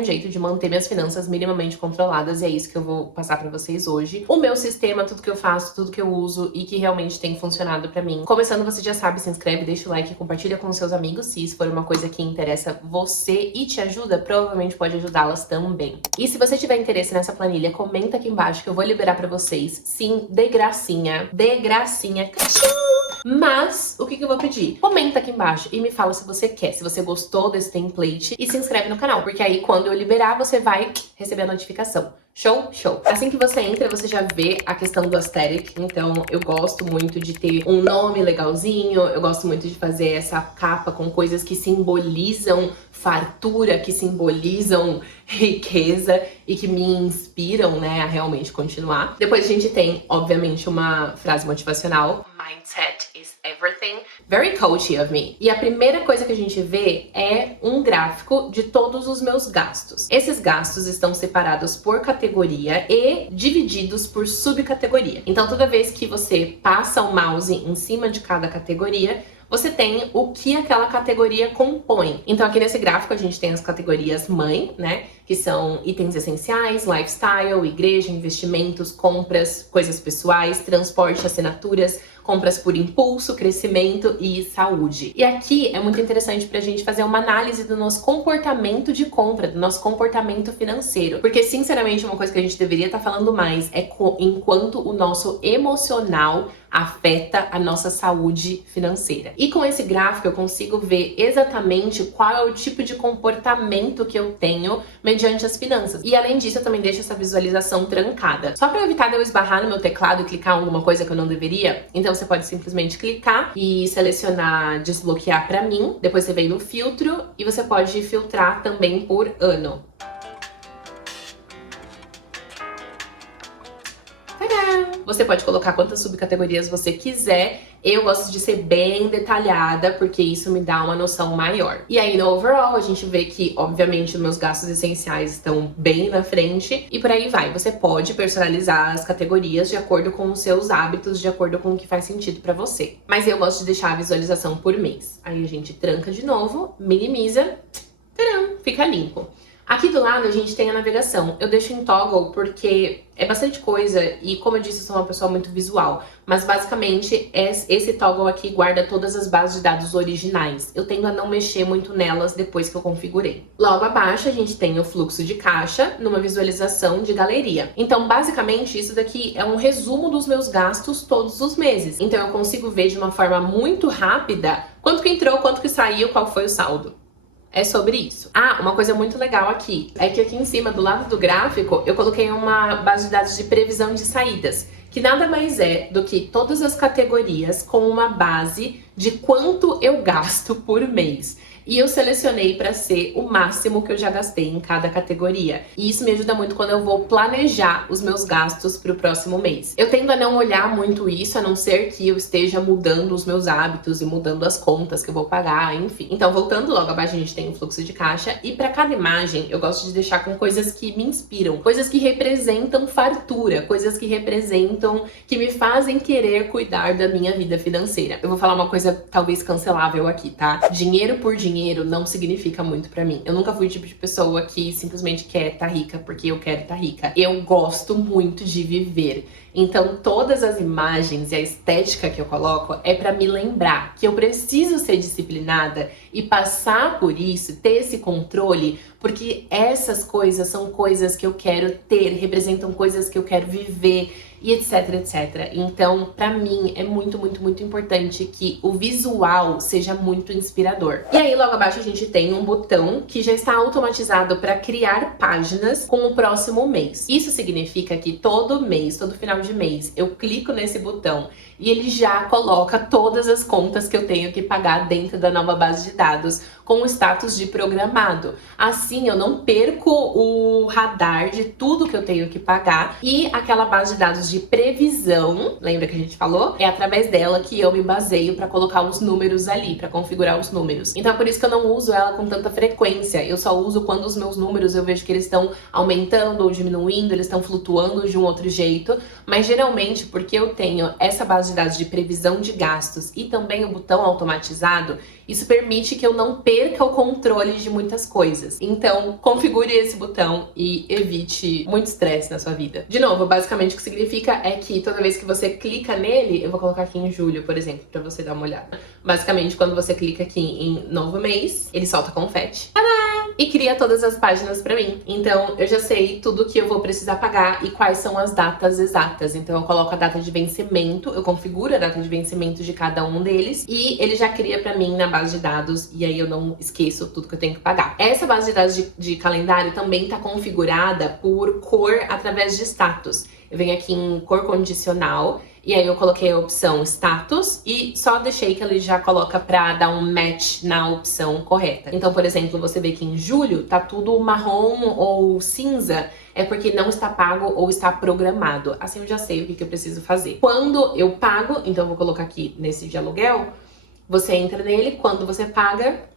um jeito de manter minhas finanças minimamente controladas, e é isso que eu vou passar pra vocês hoje. O meu sistema, tudo que eu faço, tudo que eu uso e que realmente tem funcionado pra mim. Começando, você já sabe, se inscreve, deixa o like e compartilha com seus amigos, se isso for uma coisa que interessa você e te ajuda, provavelmente pode ajudá-las também. E se você tiver interesse nessa planilha, comenta aqui embaixo que eu vou liberar pra vocês, sim, de gracinha, mas, o que eu vou pedir? Comenta aqui embaixo e me fala se você quer, se você gostou desse template, e se inscreve no canal, porque aí quando eu liberar, você vai receber a notificação. Show? Show! Assim que você entra, você já vê a questão do aesthetic, então eu gosto muito de ter um nome legalzinho, eu gosto muito de fazer essa capa com coisas que simbolizam fartura, que simbolizam riqueza e que me inspiram, né, a realmente continuar. Depois a gente tem, obviamente, uma frase motivacional. Mindset is everything. Very coachy of me. E a primeira coisa que a gente vê é um gráfico de todos os meus gastos. Esses gastos estão separados por categoria e divididos por subcategoria. Então toda vez que você passa o mouse em cima de cada categoria, você tem o que aquela categoria compõe. Então aqui nesse gráfico a gente tem as categorias mãe, né? Que são itens essenciais, lifestyle, igreja, investimentos, compras, coisas pessoais, transporte, assinaturas, compras por impulso, crescimento e saúde. E aqui é muito interessante pra gente fazer uma análise do nosso comportamento de compra, do nosso comportamento financeiro. Porque, sinceramente, uma coisa que a gente deveria estar falando mais é enquanto o nosso emocional afeta a nossa saúde financeira. E com esse gráfico eu consigo ver exatamente qual é o tipo de comportamento que eu tenho mediante as finanças. E além disso, eu também deixo essa visualização trancada. Só para evitar de eu esbarrar no meu teclado e clicar em alguma coisa que eu não deveria, então você pode simplesmente clicar e selecionar desbloquear para mim. Depois você vem no filtro e você pode filtrar também por ano. Você pode colocar quantas subcategorias você quiser. Eu gosto de ser bem detalhada, porque isso me dá uma noção maior. E aí, no overall, a gente vê que, obviamente, os meus gastos essenciais estão bem na frente. E por aí vai. Você pode personalizar as categorias de acordo com os seus hábitos, de acordo com o que faz sentido pra você. Mas eu gosto de deixar a visualização por mês. Aí a gente tranca de novo, minimiza, tcharam, fica limpo. Aqui do lado a gente tem a navegação. Eu deixo em toggle porque é bastante coisa e, como eu disse, eu sou uma pessoa muito visual. Mas basicamente esse toggle aqui guarda todas as bases de dados originais. Eu tendo a não mexer muito nelas depois que eu configurei. Logo abaixo a gente tem o fluxo de caixa numa visualização de galeria. Então basicamente isso daqui é um resumo dos meus gastos todos os meses. Então eu consigo ver de uma forma muito rápida quanto que entrou, quanto que saiu, qual foi o saldo. É sobre isso. Ah, uma coisa muito legal aqui é que aqui em cima, do lado do gráfico, eu coloquei uma base de dados de previsão de saídas, que nada mais é do que todas as categorias com uma base de quanto eu gasto por mês. E eu selecionei para ser o máximo que eu já gastei em cada categoria. E isso me ajuda muito quando eu vou planejar os meus gastos para o próximo mês. Eu tendo a não olhar muito isso, a não ser que eu esteja mudando os meus hábitos e mudando as contas que eu vou pagar, enfim. Então, voltando logo abaixo, a gente tem o fluxo de caixa. E para cada imagem, eu gosto de deixar com coisas que me inspiram. Coisas que representam fartura. Coisas que representam, que me fazem querer cuidar da minha vida financeira. Eu vou falar uma coisa talvez cancelável aqui, tá? Dinheiro por dinheiro não significa muito pra mim. Eu nunca fui o tipo de pessoa que simplesmente quer estar rica porque eu quero estar rica. Eu gosto muito de viver. Então todas as imagens e a estética que eu coloco é pra me lembrar que eu preciso ser disciplinada e passar por isso, ter esse controle, porque essas coisas são coisas que eu quero ter, representam coisas que eu quero viver e etc, etc. Então, pra mim, é muito, muito, muito importante que o visual seja muito inspirador. E aí, logo abaixo, a gente tem um botão que já está automatizado para criar páginas com o próximo mês. Isso significa que todo mês, todo final de mês, eu clico nesse botão e ele já coloca todas as contas que eu tenho que pagar dentro da nova base de dados com o status de programado. Assim, eu não perco o radar de tudo que eu tenho que pagar, e aquela base de dados de previsão, lembra que a gente falou? É através dela que eu me baseio para colocar os números ali, para configurar os números. Então é por isso que eu não uso ela com tanta frequência. Eu só uso quando os meus números eu vejo que eles estão aumentando ou diminuindo, eles estão flutuando de um outro jeito, Mas geralmente, porque eu tenho essa base de dados de previsão de gastos e também o botão automatizado, isso permite que eu não perca o controle de muitas coisas. Então, configure esse botão e evite muito estresse na sua vida. De novo, basicamente o que significa é que toda vez que você clica nele, eu vou colocar aqui em julho, por exemplo, pra você dar uma olhada. Basicamente, quando você clica aqui em novo mês, ele solta confete. E cria todas as páginas pra mim. Então, eu já sei tudo que eu vou precisar pagar e quais são as datas exatas. Então, eu coloco a data de vencimento, eu configuro a data de vencimento de cada um deles e ele já cria pra mim na base de dados e aí eu não esqueço tudo que eu tenho que pagar. Essa base de dados de calendário também tá configurada por cor através de status. Eu venho aqui em cor condicional e aí eu coloquei a opção status e só deixei que ele já coloca pra dar um match na opção correta. Então, por exemplo, você vê que em julho tá tudo marrom ou cinza, é porque não está pago ou está programado. Assim eu já sei o que eu preciso fazer. Quando eu pago, então eu vou colocar aqui nesse de aluguel, você entra nele, quando você paga,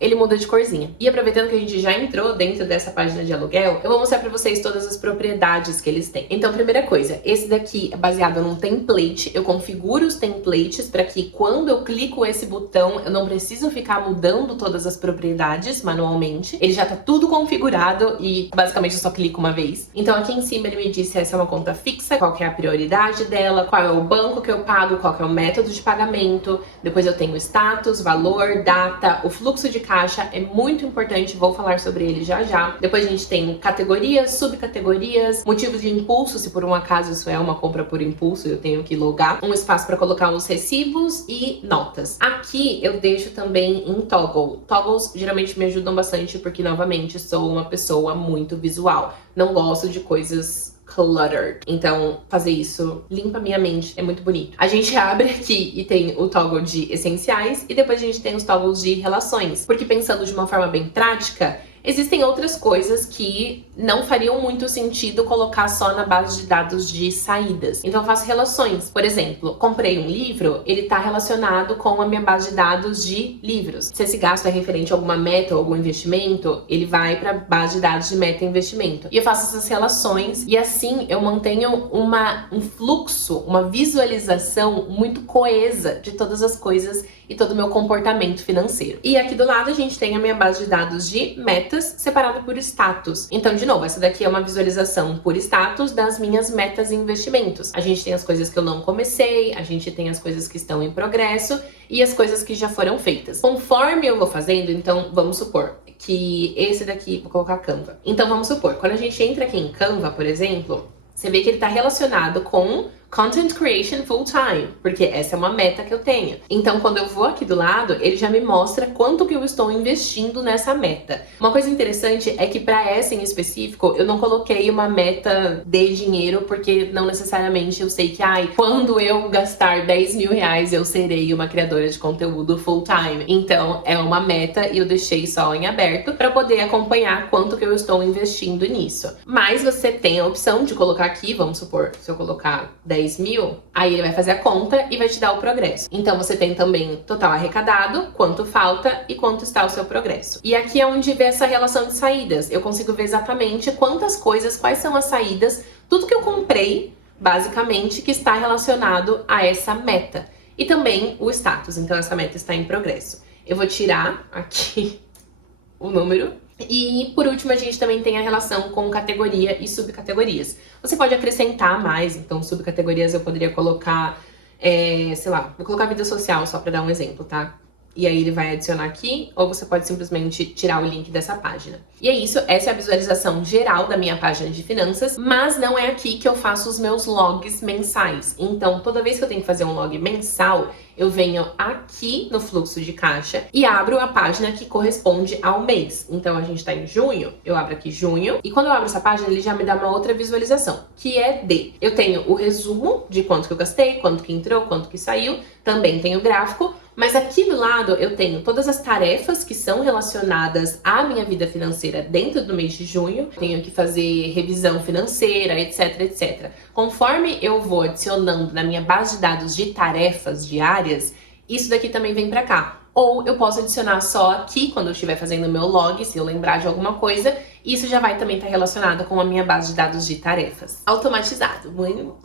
ele muda de corzinha. E aproveitando que a gente já entrou dentro dessa página de aluguel, eu vou mostrar pra vocês todas as propriedades que eles têm. Então, primeira coisa, esse daqui é baseado num template. Eu configuro os templates para que quando eu clico esse botão, eu não preciso ficar mudando todas as propriedades manualmente. Ele já tá tudo configurado e basicamente eu só clico uma vez. Então, aqui em cima ele me diz se essa é uma conta fixa, qual que é a prioridade dela, qual é o banco que eu pago, qual que é o método de pagamento. Depois eu tenho status, valor, data, o fluxo de caixa é muito importante, vou falar sobre ele já já. Depois a gente tem categorias, subcategorias, motivos de impulso, se por um acaso isso é uma compra por impulso, eu tenho que logar. Um espaço para colocar os recibos e notas. Aqui eu deixo também em toggle. Toggles geralmente me ajudam bastante porque, novamente, sou uma pessoa muito visual. Não gosto de coisas cluttered. Então, fazer isso limpa minha mente, é muito bonito. A gente abre aqui e tem o toggle de essenciais e depois a gente tem os toggles de relações. Porque pensando de uma forma bem prática, existem outras coisas que não fariam muito sentido colocar só na base de dados de saídas. Então eu faço relações. Por exemplo, comprei um livro, ele tá relacionado com a minha base de dados de livros. Se esse gasto é referente a alguma meta ou algum investimento, ele vai pra base de dados de meta e investimento. E eu faço essas relações e assim eu mantenho um fluxo, uma visualização muito coesa de todas as coisas e todo o meu comportamento financeiro. E aqui do lado a gente tem a minha base de dados de metas separada por status. Então, de novo, essa daqui é uma visualização por status das minhas metas e investimentos. A gente tem as coisas que eu não comecei, a gente tem as coisas que estão em progresso e as coisas que já foram feitas. Conforme eu vou fazendo, então, vamos supor que esse daqui, vou colocar Canva. Então, vamos supor, quando a gente entra aqui em Canva, por exemplo, você vê que ele está relacionado com Content Creation Full Time, porque essa é uma meta que eu tenho. Então, quando eu vou aqui do lado, ele já me mostra quanto que eu estou investindo nessa meta. Uma coisa interessante é que para essa em específico, eu não coloquei uma meta de dinheiro, porque não necessariamente eu sei que, quando eu gastar 10 mil reais, eu serei uma criadora de conteúdo full time. Então, é uma meta e eu deixei só em aberto para poder acompanhar quanto que eu estou investindo nisso. Mas você tem a opção de colocar aqui, vamos supor, se eu colocar 10 mil, aí ele vai fazer a conta e vai te dar o progresso. Então você tem também total arrecadado, quanto falta e quanto está o seu progresso. E aqui é onde vê essa relação de saídas. Eu consigo ver exatamente quantas coisas, quais são as saídas, tudo que eu comprei, basicamente, que está relacionado a essa meta. E também o status, então essa meta está em progresso. Eu vou tirar aqui o número. E por último a gente também tem a relação com categoria e subcategorias. Você pode acrescentar mais, então subcategorias eu poderia colocar, sei lá, vou colocar vida social só pra dar um exemplo, tá? E aí ele vai adicionar aqui, ou você pode simplesmente tirar o link dessa página. E é isso, essa é a visualização geral da minha página de finanças, mas não é aqui que eu faço os meus logs mensais. Então, toda vez que eu tenho que fazer um log mensal, eu venho aqui no fluxo de caixa e abro a página que corresponde ao mês. Então, a gente tá em junho, eu abro aqui junho, e quando eu abro essa página, ele já me dá uma outra visualização, que é eu tenho o resumo de quanto que eu gastei, quanto que entrou, quanto que saiu, também tenho o gráfico, mas aqui do lado eu tenho todas as tarefas que são relacionadas à minha vida financeira dentro do mês de junho. Tenho que fazer revisão financeira, etc, etc. Conforme eu vou adicionando na minha base de dados de tarefas diárias, isso daqui também vem pra cá. ou eu posso adicionar só aqui quando eu estiver fazendo o meu log, se eu lembrar de alguma coisa. Isso já vai também estar relacionado com a minha base de dados de tarefas. Automatizado,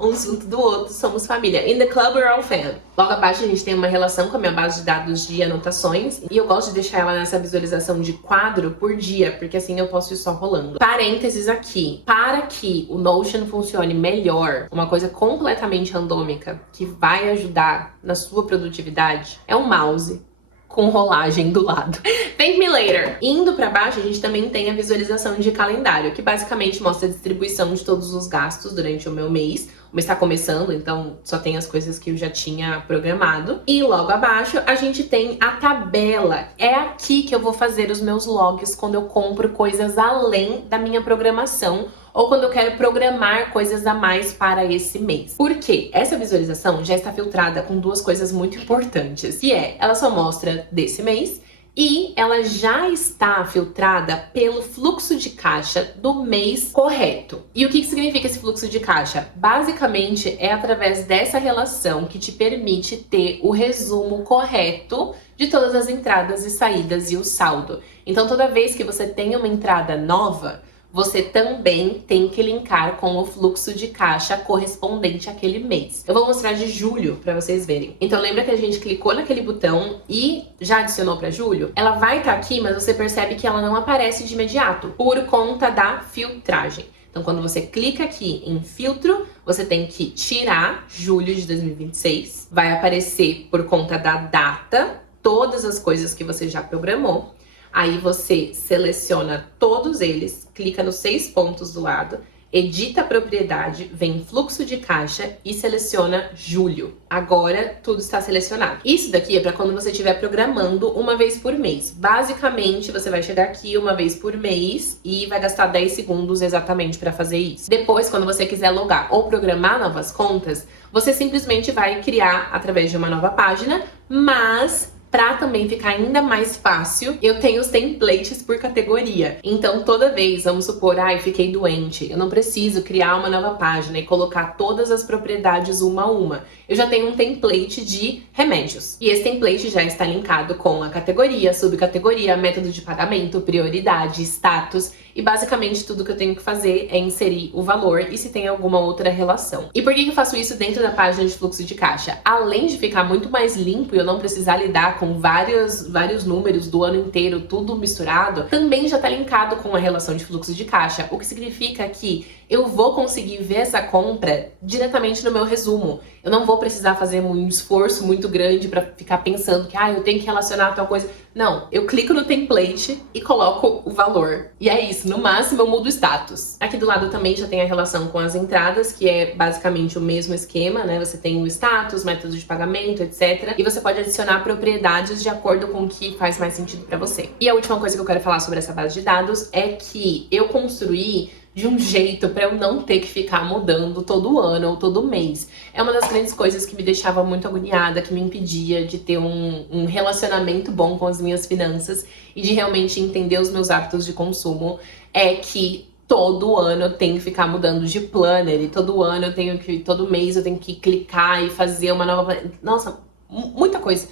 um junto do outro, somos família. In the club we're all fam. Logo abaixo a gente tem uma relação com a minha base de dados de anotações, e eu gosto de deixar ela nessa visualização de quadro por dia, porque assim eu posso ir só rolando. Parênteses aqui, para que o Notion funcione melhor, uma coisa completamente randômica que vai ajudar na sua produtividade é um mouse com rolagem do lado. Thank me later! Indo pra baixo, a gente também tem a visualização de calendário, que basicamente mostra a distribuição de todos os gastos durante o meu mês. O mês tá começando, então só tem as coisas que eu já tinha programado. E logo abaixo, a gente tem a tabela. É aqui que eu vou fazer os meus logs quando eu compro coisas além da minha programação, ou quando eu quero programar coisas a mais para esse mês. Por quê? Essa visualização já está filtrada com duas coisas muito importantes, que é, ela só mostra desse mês, e ela já está filtrada pelo fluxo de caixa do mês correto. E o que significa esse fluxo de caixa? Basicamente, é através dessa relação que te permite ter o resumo correto de todas as entradas e saídas e o saldo. Então, toda vez que você tem uma entrada nova, você também tem que linkar com o fluxo de caixa correspondente àquele mês. Eu vou mostrar de julho para vocês verem. Então lembra que a gente clicou naquele botão e já adicionou para julho? Ela vai estar aqui, mas você percebe que ela não aparece de imediato por conta da filtragem. Então quando você clica aqui em filtro, você tem que tirar julho de 2026. Vai aparecer por conta da data todas as coisas que você já programou. Aí você seleciona todos eles, clica nos 6 pontos do lado, edita a propriedade, vem fluxo de caixa e seleciona julho. Agora tudo está selecionado. Isso daqui é para quando você estiver programando uma vez por mês. Basicamente, você vai chegar aqui uma vez por mês e vai gastar 10 segundos exatamente para fazer isso. Depois, quando você quiser logar ou programar novas contas, você simplesmente vai criar através de uma nova página, mas para também ficar ainda mais fácil, eu tenho os templates por categoria. Então, toda vez, vamos supor, fiquei doente, eu não preciso criar uma nova página e colocar todas as propriedades uma a uma. Eu já tenho um template de remédios. E esse template já está linkado com a categoria, subcategoria, método de pagamento, prioridade, status. E basicamente tudo que eu tenho que fazer é inserir o valor e se tem alguma outra relação. E por que eu faço isso dentro da página de fluxo de caixa? Além de ficar muito mais limpo e eu não precisar lidar com vários números do ano inteiro, tudo misturado, também já está linkado com a relação de fluxo de caixa, o que significa que eu vou conseguir ver essa compra diretamente no meu resumo. Eu não vou precisar fazer um esforço muito grande para ficar pensando que eu tenho que relacionar tal coisa. Não, eu clico no template e coloco o valor. E é isso, no máximo eu mudo o status. Aqui do lado também já tem a relação com as entradas, que é basicamente o mesmo esquema, né? Você tem o status, método de pagamento, etc. E você pode adicionar propriedades de acordo com o que faz mais sentido para você. E a última coisa que eu quero falar sobre essa base de dados é que eu construí de um jeito para eu não ter que ficar mudando todo ano ou todo mês. É uma das grandes coisas que me deixava muito agoniada, que me impedia de ter um relacionamento bom com as minhas finanças e de realmente entender os meus hábitos de consumo, é que todo ano eu tenho que ficar mudando de planner e todo mês eu tenho que clicar e fazer uma nova planner. Nossa, muita coisa.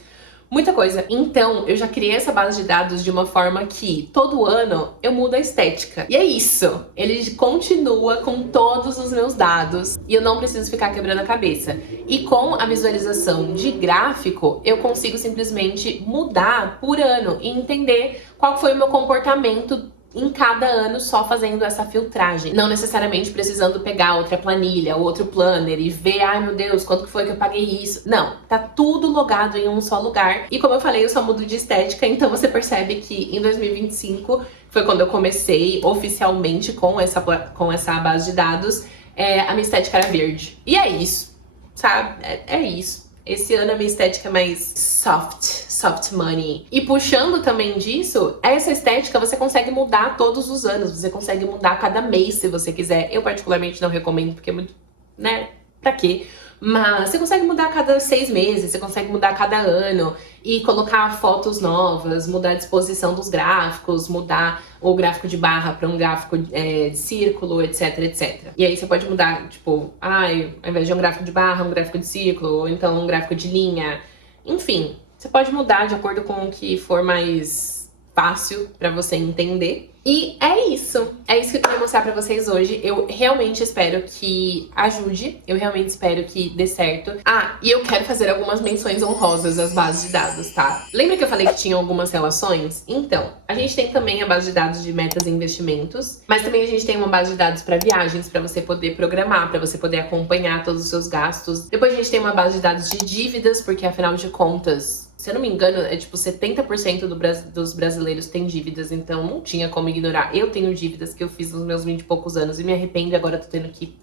Muita coisa. Então, eu já criei essa base de dados de uma forma que todo ano eu mudo a estética. E é isso. Ele continua com todos os meus dados e eu não preciso ficar quebrando a cabeça. E com a visualização de gráfico, eu consigo simplesmente mudar por ano e entender qual foi o meu comportamento em cada ano só fazendo essa filtragem. Não necessariamente precisando pegar outra planilha ou outro planner e ver, meu Deus, quanto que foi que eu paguei isso. Não, tá tudo logado em um só lugar. E como eu falei, eu só mudo de estética, então você percebe que em 2025 foi quando eu comecei oficialmente com essa base de dados, a minha estética era verde. E é isso, sabe? É isso. Esse ano a minha estética é mais soft money. E puxando também disso, essa estética você consegue mudar todos os anos. Você consegue mudar cada mês se você quiser. Eu particularmente não recomendo porque é muito, né? Pra quê? Mas você consegue mudar a cada 6 meses, você consegue mudar a cada ano e colocar fotos novas, mudar a disposição dos gráficos, mudar o gráfico de barra para um gráfico de círculo, etc, etc. E aí você pode mudar, tipo, ao invés de um gráfico de barra, um gráfico de círculo, ou então um gráfico de linha. Enfim, Você pode mudar de acordo com o que for mais fácil pra você entender. E é isso que eu queria mostrar pra vocês hoje. Eu realmente espero que ajude, eu realmente espero que dê certo. Ah, e eu quero fazer algumas menções honrosas às bases de dados, tá? Lembra que eu falei que tinha algumas relações? Então, a gente tem também a base de dados de metas e investimentos, mas também a gente tem uma base de dados pra viagens, pra você poder programar, pra você poder acompanhar todos os seus gastos. Depois a gente tem uma base de dados de dívidas, porque afinal de contas, se eu não me engano, é tipo 70% dos brasileiros têm dívidas, então não tinha como ignorar. Eu tenho dívidas que eu fiz nos meus 20 e poucos anos e me arrependo, e agora tô tendo que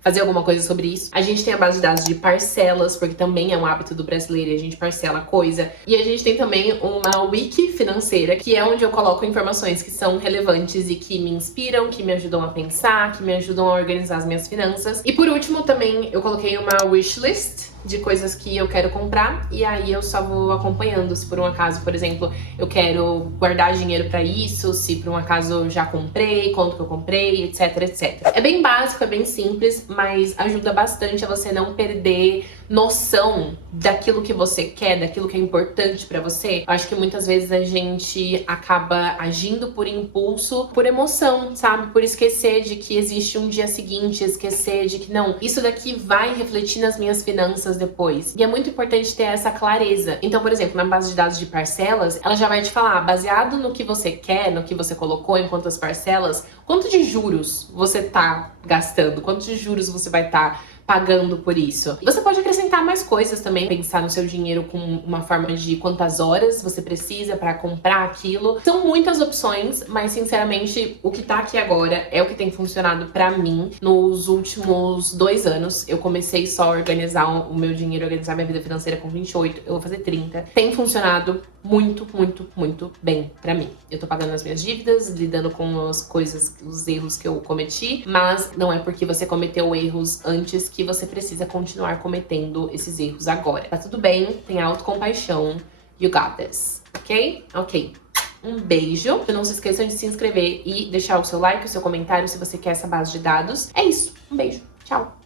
fazer alguma coisa sobre isso. A gente tem a base de dados de parcelas, porque também é um hábito do brasileiro e a gente parcela coisa. E a gente tem também uma wiki financeira, que é onde eu coloco informações que são relevantes e que me inspiram, que me ajudam a pensar, que me ajudam a organizar as minhas finanças. E por último, também eu coloquei uma wishlist de coisas que eu quero comprar, e aí eu só vou acompanhando. Se por um acaso, por exemplo, eu quero guardar dinheiro pra isso, se por um acaso eu já comprei, quanto que eu comprei, etc, etc. É bem básico, é bem simples, mas ajuda bastante a você não perder noção daquilo que você quer, daquilo que é importante pra você. Eu acho que muitas vezes a gente acaba agindo por impulso, por emoção, sabe? Por esquecer de que existe um dia seguinte, esquecer de que não, isso daqui vai refletir nas minhas finanças depois. E é muito importante ter essa clareza. Então, por exemplo, na base de dados de parcelas, ela já vai te falar, baseado no que você quer, no que você colocou em quantas parcelas, quanto de juros você tá gastando, quanto de juros você vai estar pagando por isso. Você pode acrescentar mais coisas também, pensar no seu dinheiro com uma forma de quantas horas você precisa para comprar aquilo. São muitas opções, mas sinceramente o que tá aqui agora é o que tem funcionado pra mim nos últimos 2 anos. Eu comecei só a organizar o meu dinheiro, organizar minha vida financeira com 28, eu vou fazer 30. Tem funcionado muito, muito, muito bem pra mim. Eu tô pagando as minhas dívidas, lidando com as coisas, os erros que eu cometi, mas não é porque você cometeu erros antes que você precisa continuar cometendo esses erros agora. Tá tudo bem, tenha autocompaixão. You got this, ok? Ok. Um beijo. Não se esqueçam de se inscrever e deixar o seu like, o seu comentário se você quer essa base de dados. É isso. Um beijo. Tchau.